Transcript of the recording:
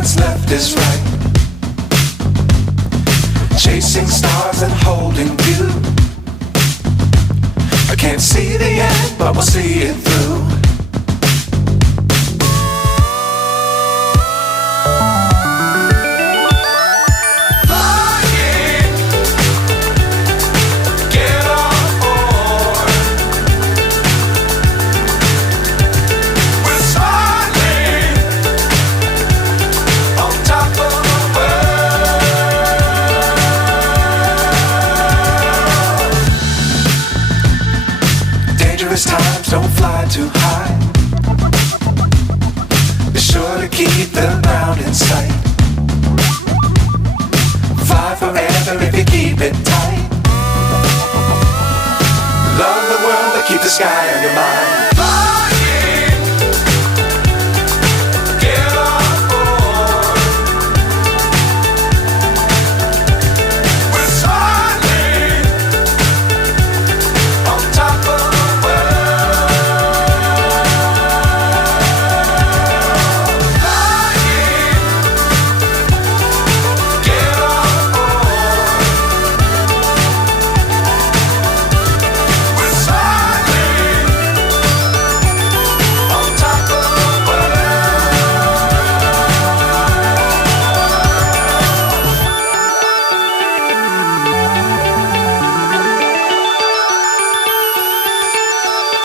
what's left is right. Chasing stars and holding you. I can't see the end, but we'll see it through. Times don't fly too high. Be sure to keep the ground in sight. Fly forever if you keep it tight. Love the world but keep the sky on your mind.